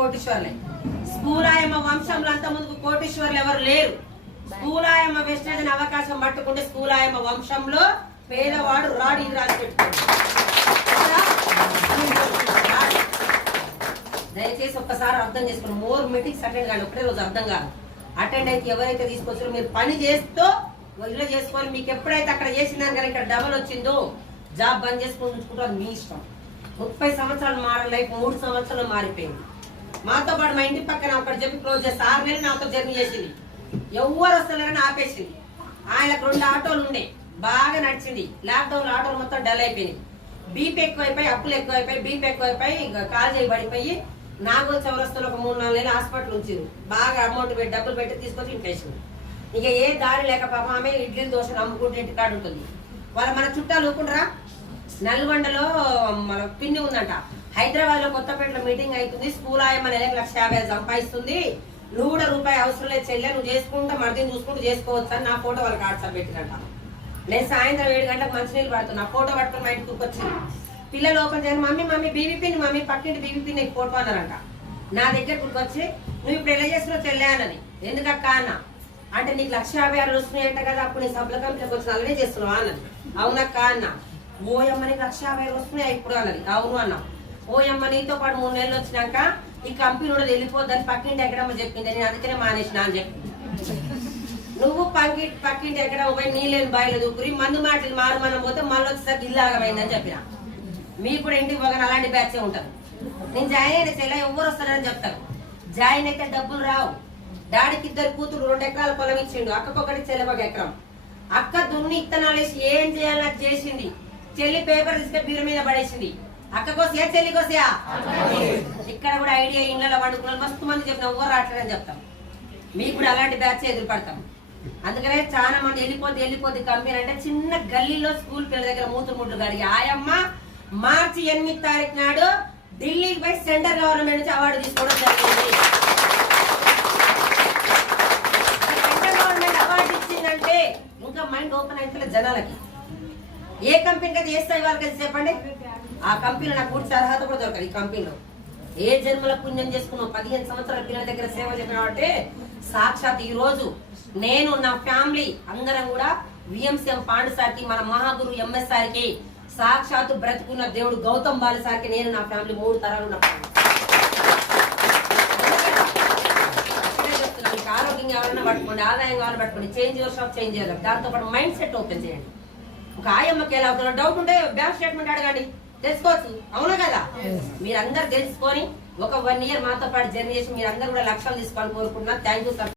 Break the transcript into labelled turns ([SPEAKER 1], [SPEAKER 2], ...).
[SPEAKER 1] కోటీశ్వర్లే. స్కూలాయమ్మ వంశంలో అంత ముందుకు కోటీశ్వర్లు ఎవరు లేరు. స్కూలాయమ్మ వెస్టేజ్ అవకాశం పట్టుకుంటే స్కూలాయమ్మ వంశంలో పేదవాడు రాడు ఇది రాసి పెట్టుకోండి దయచేసి ఒక్కసారి అర్థం చేసుకోండి మోర్ మీటింగ్స్ అటెండ్ కానీ ఒకటే రోజు అర్థం కాదు. అటెండ్ అయితే ఎవరైతే తీసుకొచ్చారో మీరు పని చేస్తూ ఇలా చేసుకోవాలి. మీకు ఎప్పుడైతే అక్కడ చేసినా కానీ ఇక్కడ డబల్ వచ్చిందో జాబ్ బంద్ చేసుకుని ఉంచుకుంటారు మీ ఇష్టం. ముప్పై సంవత్సరాలు మార లైఫ్ మూడు సంవత్సరాలు మారిపోయింది. మాతో పాటు మా ఇంటి పక్కన ఒకటి చెప్పి క్లోజ్ చేస్తే. ఆరు నెలలు నాతో జర్నీ చేసింది. ఎవరు వస్తలేరని ఆపేసింది. ఆయనకు రెండు ఆటోలు ఉండే. బాగా నడిచింది. లాక్డౌన్లో ఆటోలు మొత్తం డల్ అయిపోయింది బీపీ ఎక్కువైపోయి అప్పులు ఎక్కువైపోయి బీపీ ఎక్కువైపోయి కాల్ చేయబడిపోయి నాగోల్ చౌరస్తులో ఒక మూడు నాలుగు నెలలు హాస్పిటల్ ఉంచింది. బాగా అమౌంట్ పెట్టి డబ్బులు పెట్టి తీసుకొచ్చి ఇంపేసింది ఇక ఏ దారి లేక పాపం ఆమె ఇడ్లీలు దోశలు అమ్ముకుంటే ఇంటికాడు ఉంటుంది వాళ్ళ మన చుట్టాలు ఊకుండ్రా నల్గొండలో మన పిన్ని ఉందంట. హైదరాబాద్లో కొత్తపేటలో మీటింగ్ అవుతుంది స్కూల్ ఆయమ్మ నెలకు లక్ష యాభై సంపాదిస్తుంది. నువ్వు కూడా రూపాయి అవసరం లేదు చెల్లె నువ్వు చేసుకుంటా మరిదిని చూసుకుంటూ చేసుకోవచ్చు అని నా ఫోటో వాళ్ళకి వాట్సాప్ పెట్టినట్ట నేను సాయంత్రం ఏడు గంటలకు మంచినీళ్ళు పడుతున్నా. ఫోటో పట్టుకుని మా ఇంటికి వచ్చి పిల్లలు ఓపెన్ చేయను మమ్మీ మమ్మీ బీబీపీని మమ్మీ పక్కింటి బీబీపీని నీకు ఫోటో అన్నారంట. నా దగ్గరకు వచ్చి నువ్వు ఇప్పుడు ఎలా చేస్తున్నావు చెల్లానని ఎందుకక్క? అన్న. అంటే నీకు లక్ష యాభై ఆరు వస్తున్నాయంట కదా అప్పుడు నీ సభల కంపెనీకి వచ్చి అలానే చేస్తున్నావు? అన్నది. అవునక్క అన్న. ఓఎమ్మని లక్ష యాభై వస్తున్నాయి ఇప్పుడు అన్నది. అవును అన్న. ఓయమ్మ నీతో పాటు మూడు నెలలు వచ్చినాక ఈ కంపెనీ కూడా వెళ్ళిపోద్దని పక్కింటి ఎక్కడమ్మ చెప్పింది. నేను అందుకనే మానేసిన అని చెప్పి. నువ్వు పంకి పక్కింటి ఎక్కడ పోయి నీళ్ళని బయలు దూకురి మందు మాటలు మారు మనం పోతే మళ్ళీ వచ్చేసరికి ఇల్లాగమైందని చెప్పిన. మీకు కూడా ఇంటికి పోగానే అలాంటి బ్యాచే ఉంటారు నేను జాయిన్ అయిన చెల్ల ఎవరు వస్తారని చెప్తారు. జాయిన్ అయితే డబ్బులు రావు. డాడీకి ఇద్దరు కూతురు రెండు ఎకరాల పొలం ఇచ్చిండు. అక్కకొకటి ఒకటి ఎకరం. అక్క దున్ని ఇత్తనాలు వేసి ఏం చేయాలని చేసింది. చెల్లి పేపర్ తీసుకొని బీరు మీద పడేసింది. అక్క కోసే చెల్లి కోసయా? ఇక్కడ కూడా ఐడియా ఇళ్ళలో వండుకున్నారు మస్తు మంది చెప్పిన ఎవరు రావట్లేదని చెప్తాం. మీకు కూడా అలాంటి బ్యాచ్ ఎదురుపడతాం. అందుకనే చాలా మంది వెళ్ళిపోతే వెళ్ళిపోతే కంపెనీ అంటే చిన్న గల్లీలో స్కూల్ పిల్లల దగ్గర మూతులు ముడ్లు కడిగి ఆయమ్మ మార్చి ఎనిమిది తారీఖు నాడు ఢిల్లీకి పోయి సెంటర్ గవర్నమెంట్ నుంచి అవార్డు తీసుకోవడం జరిగింది. సెంట్రల్ గవర్నమెంట్ అవార్డు ఇచ్చిందంటే ఇంకా మైండ్ ఓపెన్ అయితే జనాలకి. ఏ కంపెనీకి అయితే చేస్తాయి వాళ్ళకి చెప్పండి? ఆ కంపెనీలో నాకు పూర్తి అర్హత కూడా దొరకదు ఈ కంపెనీలో. ఏ జన్మల పుణ్యం చేసుకున్నావు పదిహేను సంవత్సరాల పిల్లల దగ్గర సేవ చేసిన కాబట్టి సాక్షాత్ ఈ రోజు నేను నా ఫ్యామిలీ అందరం కూడా విఎంసీఎం పాండు సార్కి మన మహాగురు ఎంఎస్ సార్కి సాక్షాత్ బ్రతుకున్న దేవుడు గౌతమ్ బాల సార్కి నేను నా ఫ్యామిలీ మూడు తరాలు ఉన్నప్పుడు ఆరోగ్యం కావాలన్నా ఎవరైనా పట్టుకోండి ఆదాయం కావాలని పట్టుకోండి చేంజ్ యువర్ షాప్ చేంజ్ చేయాలి. దాంతో పాటు మైండ్ సెట్ ఓపెన్ చేయండి. ఒక ఆయమ్మకి ఎలా అవుతుందో డౌట్ ఉంటే బ్యాంక్ స్టేట్మెంట్ అడగండి. తెలుసుకోవచ్చు. అవునా కదా? మీరందరూ తెలుసుకొని ఒక వన్ ఇయర్ మాతో పాటు జర్నీ చేసి మీరందరూ కూడా లక్ష్యాలు తీసుకోవాలని కోరుకుంటున్నా. Thank you sir